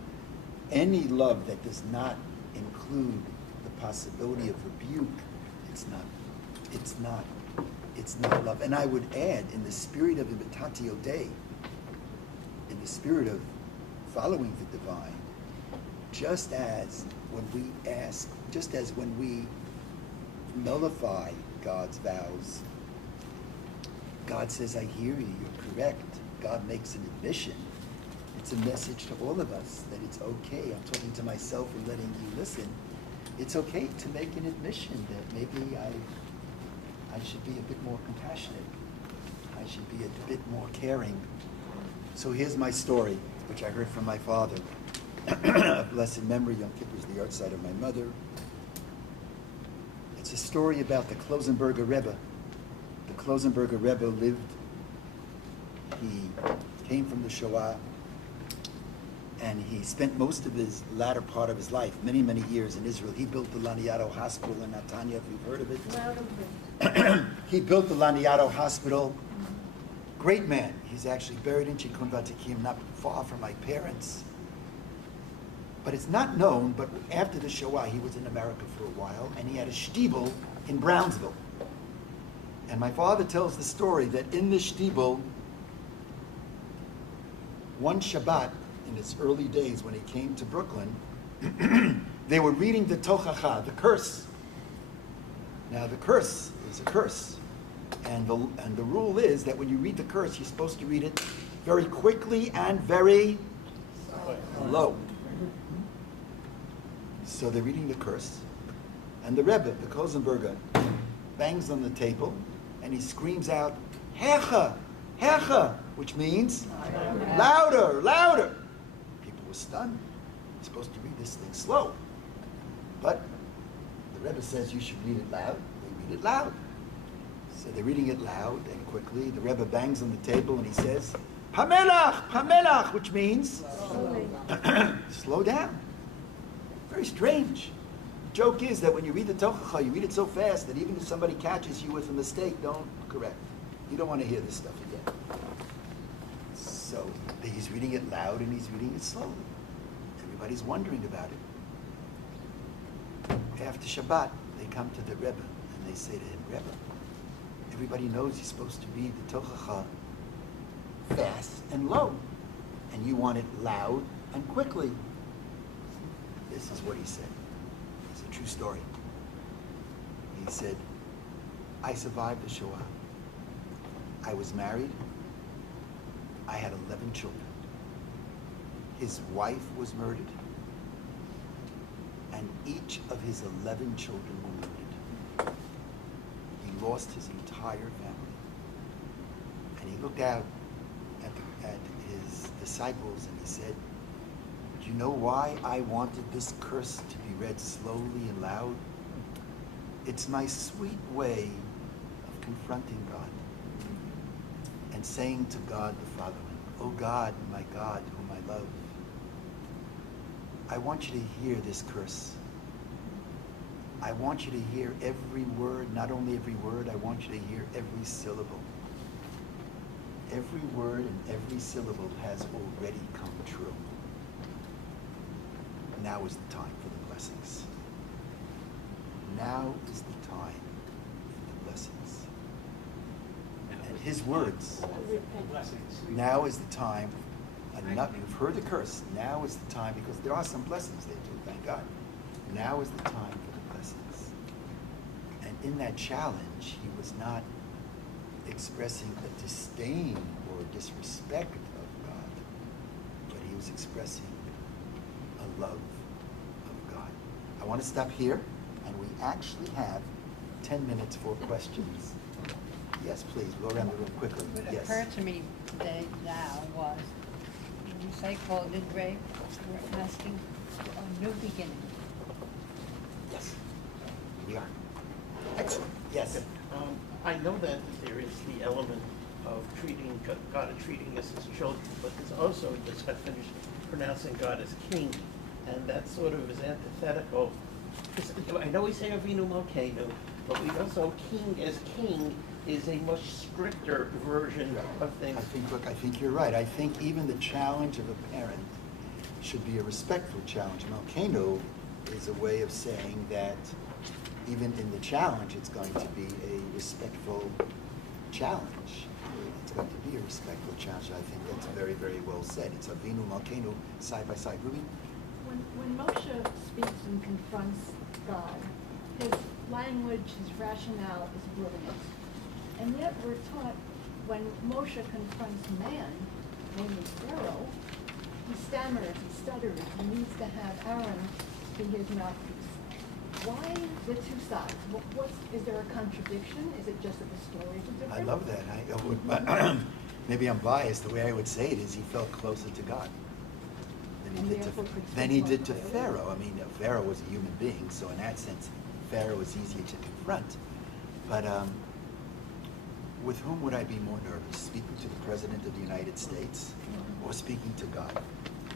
Any love that does not include the possibility of rebuke, it's not love. And I would add, in the spirit of imitatio Dei, in the spirit of following the divine, just as when we nullify God's vows, God says, I hear you, you're correct. God makes an admission. It's a message to all of us that it's okay. I'm talking to myself and letting you listen. It's okay to make an admission that maybe I should be a bit more compassionate. I should be a bit more caring. So here's my story, which I heard from my father. Of blessed memory, Yom Kippur is the outside of my mother. It's a story about the Klosenberger Rebbe. The Klosenberger Rebbe lived, he came from the Shoah, and he spent most of his latter part of his life, many, many years in Israel. He built the Laniado Hospital in Netanya, if you've heard of it. He built the Laniado Hospital. Great man. He's actually buried in Chikhun Vatikim, not far from my parents. But it's not known, but after the Shoah, he was in America for a while, and he had a shtibel in Brownsville. And my father tells the story that in the shtibel, one Shabbat, in its early days when he came to Brooklyn, they were reading the Tochacha, the curse. Now the curse is a curse. And the rule is that when you read the curse, you're supposed to read it very quickly and very low. So they're reading the curse, and the Rebbe, the Klosenberger, bangs on the table, and he screams out, Hecha, Hecha, which means louder, louder. People were stunned. You're supposed to read this thing slow. But the Rebbe says you should read it loud. They read it loud. So they're reading it loud and quickly. The Rebbe bangs on the table and he says, Pamelach, Pamelach, which means slow down. Very strange. The joke is that when you read the Tochacha, you read it so fast that even if somebody catches you with a mistake, don't correct. You don't want to hear this stuff again. So he's reading it loud and he's reading it slowly. Everybody's wondering about it. After Shabbat, they come to the Rebbe and they say to him, Rebbe, everybody knows you're supposed to read the Tochacha fast and low, and you want it loud and quickly. This is what he said. It's a true story. He said, I survived the Shoah. I was married. I had 11 children. His wife was murdered, and each of his 11 children were murdered. He lost his entire family. And he looked out at his disciples and he said, do you know why I wanted this curse to be read slowly and loud? It's my sweet way of confronting God and saying to God the following, oh God, my God, whom I love, I want you to hear this curse. I want you to hear every word, not only every word, I want you to hear every syllable. Every word and every syllable has already come true. Now is the time for the blessings. Now is the time for the blessings. And his words, now is the time enough, you've heard the curse, now is the time, because there are some blessings there too, thank God. Now is the time for the blessings. And in that challenge, he was not expressing a disdain or disrespect of God, but he was expressing a love of God. I want to stop here, and we actually have 10 minutes for questions. Yes, please, go around the room quickly. What Yes. occurred to me today now was, when you say call new grave, we're asking for a new beginning. Yes, we are. Excellent, yes. I know that there is the element of treating God and treating us as children, but there's also, just got finished, pronouncing God as king, and that sort of is antithetical. I know we say Avinu Malkeinu, but we also, king as king is a much stricter version of things. I think you're right. I think even the challenge of a parent should be a respectful challenge. Malkeinu is a way of saying that even in the challenge, it's going to be a respectful challenge. It's going to be a respectful challenge. I think that's very, very well said. It's Avinu Malkeinu side by side. Ruby? When Moshe speaks and confronts God, his language, his rationale is brilliant. And yet we're taught when Moshe confronts man, namely Pharaoh, he stammers, he stutters, he needs to have Aaron be his mouthpiece. Why the two sides? Is there a contradiction? Is it just that the stories are different? I love that. Maybe I'm biased. The way I would say it is he felt closer to God than he did to Pharaoh. I mean, Pharaoh was a human being, so in that sense, Pharaoh was easier to confront. But with whom would I be more nervous? Speaking to the President of the United States or speaking to God?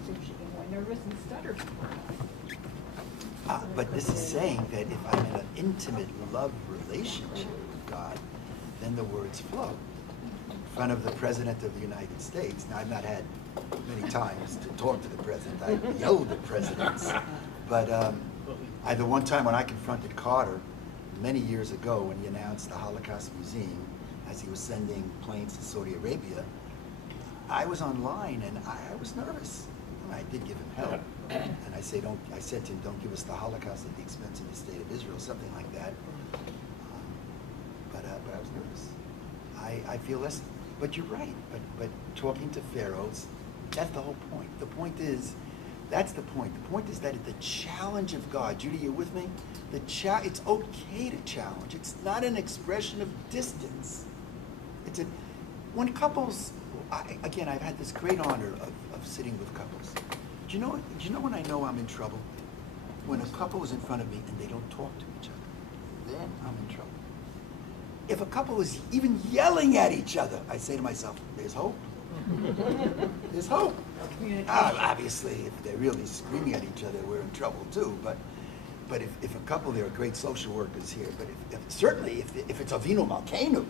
So she get more nervous and stutter before God. But this is saying that if I'm in an intimate love relationship with God, then the words flow. In front of the President of the United States, now I've not had many times to talk to the President, I yelled at presidents, but the one time when I confronted Carter many years ago when he announced the Holocaust Museum as he was sending planes to Saudi Arabia, I was online and I was nervous. And I did give him help. And I said to him, don't give us the Holocaust at the expense of the state of Israel, something like that. But I was nervous. I feel less, but you're right. But talking to pharaohs, that's the whole point. The point is, that's the point. The point is that the challenge of God, Judy, you with me? It's okay to challenge. It's not an expression of distance. When couples, again, I've had this great honor of sitting with couples. Do you know when I know I'm in trouble? When a couple is in front of me and they don't talk to each other, then I'm in trouble. If a couple is even yelling at each other, I say to myself, there's hope. There's hope. Obviously, if they're really screaming at each other, we're in trouble too. But if a couple, there are great social workers here. But certainly if it's Avinu Malkeinu,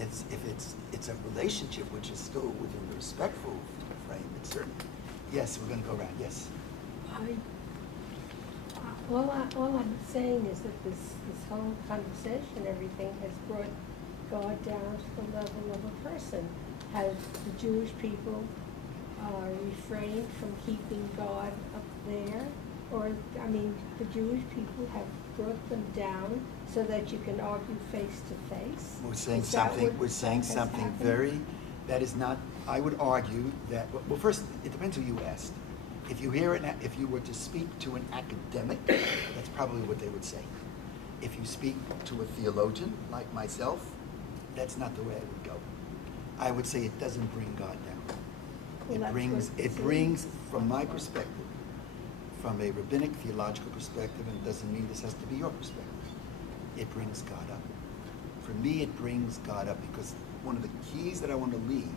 it's a relationship which is still within the respectful frame. It's certainly. Yes, we're going to go around. Yes. All I'm saying is that this whole conversation, everything has brought God down to the level of a person. Have the Jewish people refrained from keeping God up there? Or, the Jewish people have brought them down so that you can argue face to face? We're saying something very, that is not, I would argue that, well, first, it depends who you asked. If you were to speak to an academic, that's probably what they would say. If you speak to a theologian like myself, that's not the way I would go. I would say it doesn't bring God down. Well, it brings, from my perspective, from a rabbinic theological perspective, and it doesn't mean this has to be your perspective, it brings God up. For me, it brings God up because one of the keys that I want to leave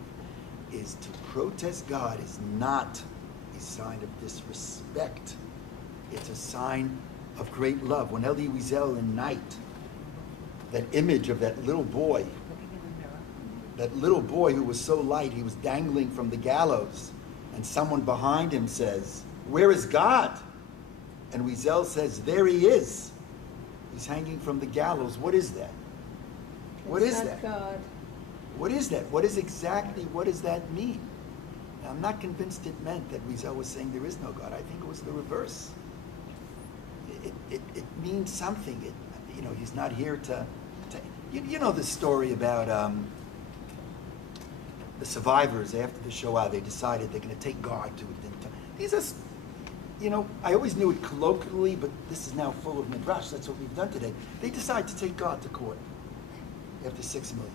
is to protest God is not a sign of disrespect. It's a sign of great love. When Elie Wiesel in Night, that image of that little boy who was so light, he was dangling from the gallows, and someone behind him says, "Where is God?" And Wiesel says, "There he is. He's hanging from the gallows." What is that? What is that? God. What is that? What does that mean? Now, I'm not convinced it meant that Rizal was saying there is no God. I think it was the reverse. It means something. He's not here to you know the story about the survivors after the Shoah. They decided they're going to take God to it. These are, I always knew it colloquially, but this is now full of midrash. That's what we've done today. They decide to take God to court after 6 million.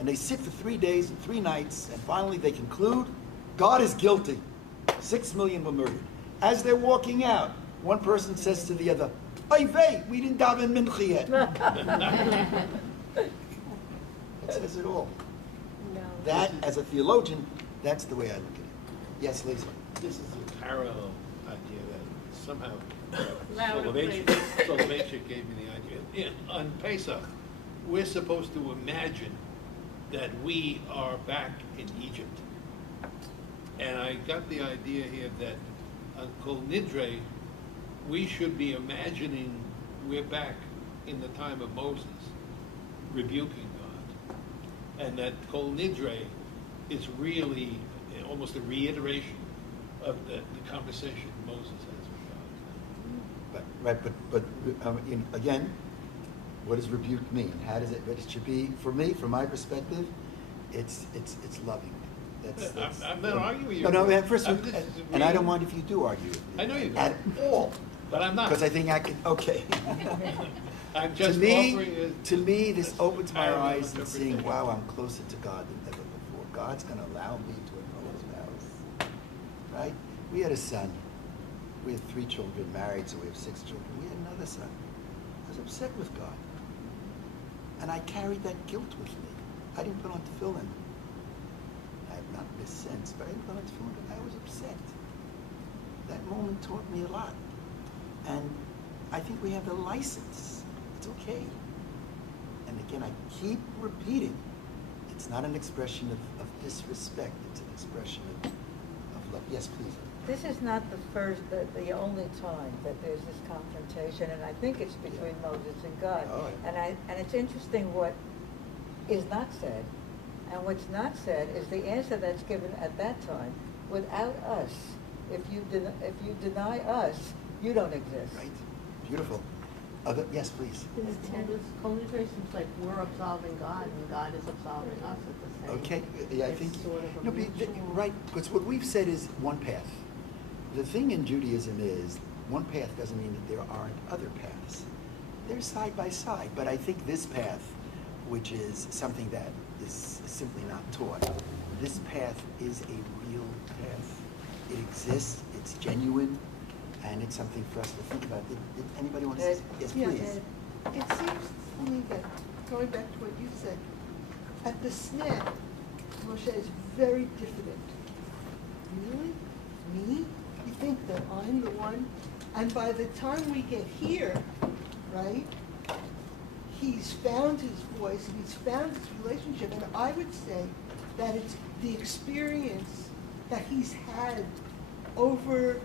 And they sit for 3 days and 3 nights, and finally they conclude, God is guilty. 6 million were murdered. As they're walking out, one person says to the other, "Oy vey, we didn't daven mincha yet." That says it all. No. That, as a theologian, that's the way I look at it. Yes, Lisa. This is a parallel idea that somehow Louder, Soloveitchik gave me the idea. On Pesach, we're supposed to imagine that we are back in Egypt. And I got the idea here that on Kol Nidre, we should be imagining we're back in the time of Moses, rebuking God. And that Kol Nidre is really almost a reiteration of the conversation Moses has with God. But again, what does rebuke mean? How does it? It should be, for me, from my perspective, it's loving. I'm not arguing with you. No. First, I'm and I don't mind if you do argue with me. I know you do. At all. But I'm not. Because I think I can. Okay. I'm just to me, this opens my parallel eyes and seeing, interpretation. wow, I'm closer to God than ever before. God's going to allow me to annul His vows. Right? We had a son. We had 3 children married, so we have 6 children. We had another son. I was upset with God. And I carried that guilt with me. I didn't put on tefillin. I have not missed since, but I didn't put on tefillin. I was upset. That moment taught me a lot. And I think we have the license. It's okay. And again, I keep repeating, it's not an expression of disrespect. It's an expression of love. Yes, please. This is not the only time that there's this confrontation, and I think it's between Moses and God. Oh, yeah. And it's interesting what is not said, and what's not said is the answer that's given at that time. Without us, if you deny us, you don't exist. Right. Beautiful. Yes, please. Colonial seems like we're absolving God and God is absolving us at the same. Okay. Yeah, I It's think sort of a no, mutual- right. Because what we've said is one path. The thing in Judaism is one path doesn't mean that there aren't other paths. They're side by side. But I think this path, which is something that is simply not taught, this path is a real path. It exists. It's genuine. And it's something for us to think about. Did anybody want to say? Yes, Yeah, please. it seems to me that, going back to what you said, at the snap, Moshe is very diffident. Really? Me? You think that I'm the one? And by the time we get here, right, he's found his voice and he's found his relationship. And I would say that it's the experience that he's had over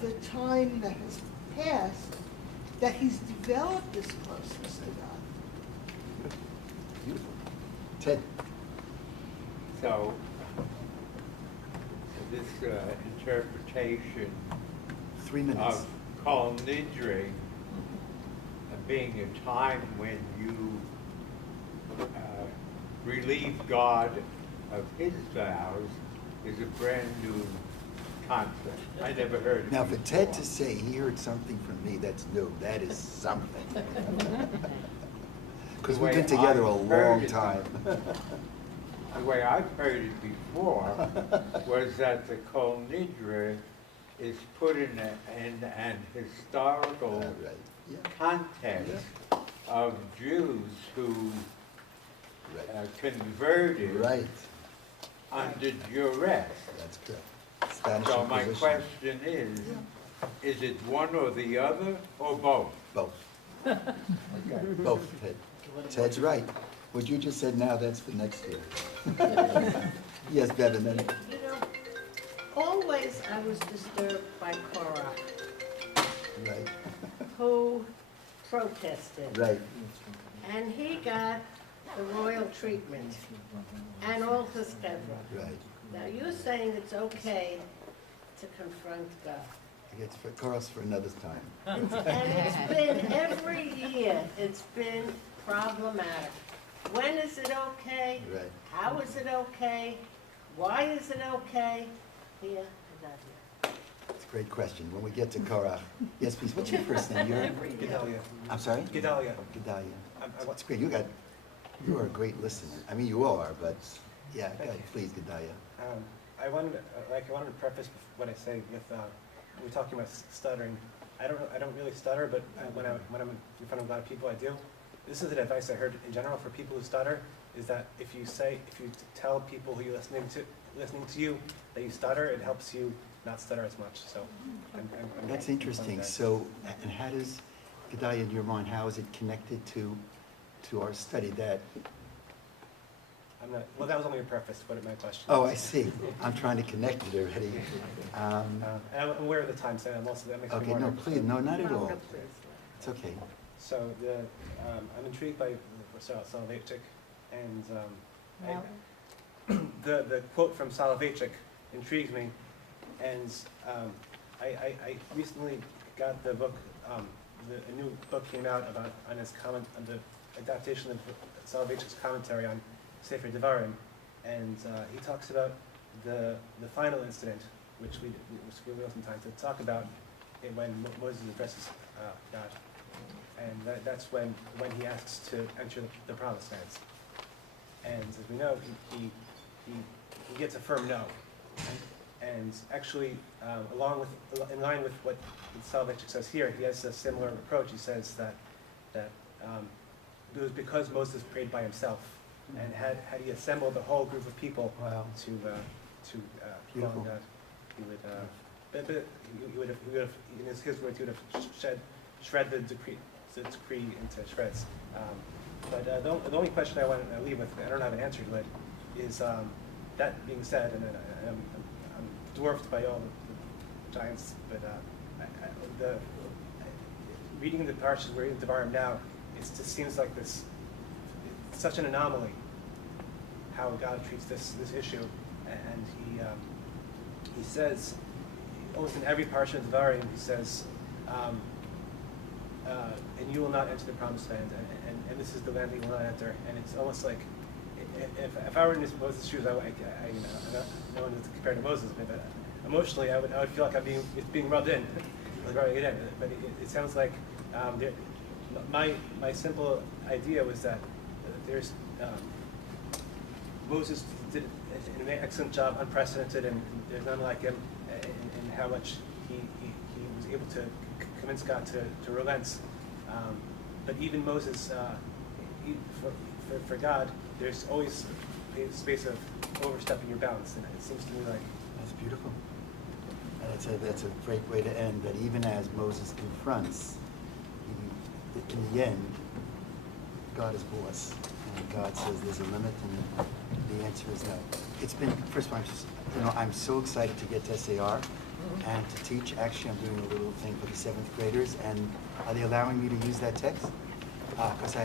the time that has passed, that he's developed this closeness to God. Beautiful. Ted. So this interpretation 3 minutes. of Kol Nidre being a time when you relieve God of His vows is a brand new concept. I never heard of it Now, for Ted before. to say he heard something from me that's new, that is something. Because The we've way been together a I've heard long it time. The way I've heard it before was that the Kol Nidre is put in an historical Right. Yeah. context of Jews who Right. converted Right. under duress. That's correct. Spanish So my Inquisition. question is it one or the other or both? Both. Both, Ted. Ted's right. What you just said now, that's for next year. Yes, Bevan, then. You know, always I was disturbed by Korah, Right. who protested. Right. And he got the royal treatment and all the schedule. Right. Now, you're saying it's okay to confront God. It's for Carl's for another time. And it's been, every year, it's been problematic. When is it okay? Right. How is it okay? Why is it okay? Here, not here. It's a great question. When we get to Korach. Yes, please. What's your first name? Gedalia. I'm sorry? Gedalia. Gedalia. I'm- That's great. You are a great listener. I mean, you are, but yeah, go ahead, please, Gedalia. I wanted to preface what I say with we're talking about stuttering. I don't really stutter, but when I'm in front of a lot of people, I do. This is the advice I heard in general for people who stutter: is that if you tell people who you're listening to you that you stutter, it helps you not stutter as much. So I'm That's interesting. So, and how does, Gedalia, in your mind, how is it connected to our study? That Well, that was only a preface. What my question? Oh, I see. I'm trying to connect it already. And I'm aware of the time, so that makes me Okay, wonder. no, please, no, not at No, all. no, please. It's okay. So I'm intrigued by Soloveitchik, and the quote from Soloveitchik intrigues me, and I recently got the book. A new book came out on his comment on the adaptation of Soloveitchik's commentary on Sefer Devarim, and he talks about the final incident, which we will some time to talk about, when Moses addresses God. And that's when he asks to enter the promised lands. And as we know, he gets a firm no. And actually, in line with what Soloveitchik says here, he has a similar approach. He says that it was because Moses prayed by himself, and had he assembled a whole group of people Wow. to call on Beautiful. God, he would have, in his words, he would have shred the decree into shreds. But the only question I want to leave with, I don't have an answer to it, is that being said, and I'm dwarfed by all the giants, but reading the parshas we're reading the Devarim now, it just seems like it's such an anomaly how God treats this issue, and he says almost in every parsha of Devarim, he says, and you will not enter the promised land, and this is the land that you will not enter. And it's almost like, if I were in Moses' shoes, no one is compared to Moses, but emotionally, I would feel like it's being rubbed in, rubbing it in. But it sounds like my simple idea was that there's Moses did an excellent job, unprecedented, and there's none like him in how much he was able to convince God to relent. But even Moses, for God, there's always a space of overstepping your bounds, and it seems to me like That's beautiful. And that's a great way to end, that even as Moses confronts, in the end, God is boss. And God says there's a limit, and the answer is no. It's been, first of all, I'm so excited to get to SAR and to teach. Actually, I'm doing a little thing for the 7th graders, and are they allowing me to use that text? Because